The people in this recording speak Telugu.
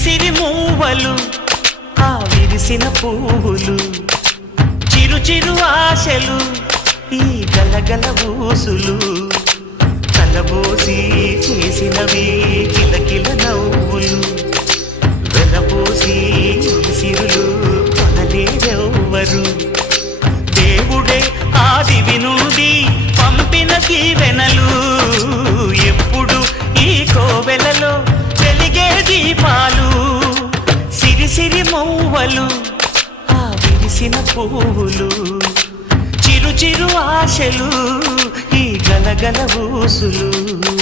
సిరి మూవలు ఆ విరిసిన పువ్వులు చిరు చిరు ఆశలు ఈ గలగల ఊసులు కలబోసి చేసినవి కిలకిల నవ్వులు వెలబోసి సిరులు కొనలేరెవ్వరు దేవుడే ఆదివి నుండి పంపిన దీవెనలు ఎప్పుడు ఈ కోవెలలో వెలిగే దీపాలు సిరి సిరి మౌవలు ఆ విరిసిన పువ్వులు చిరు చిరు ఆశలు ఈ గలగల ఊసులు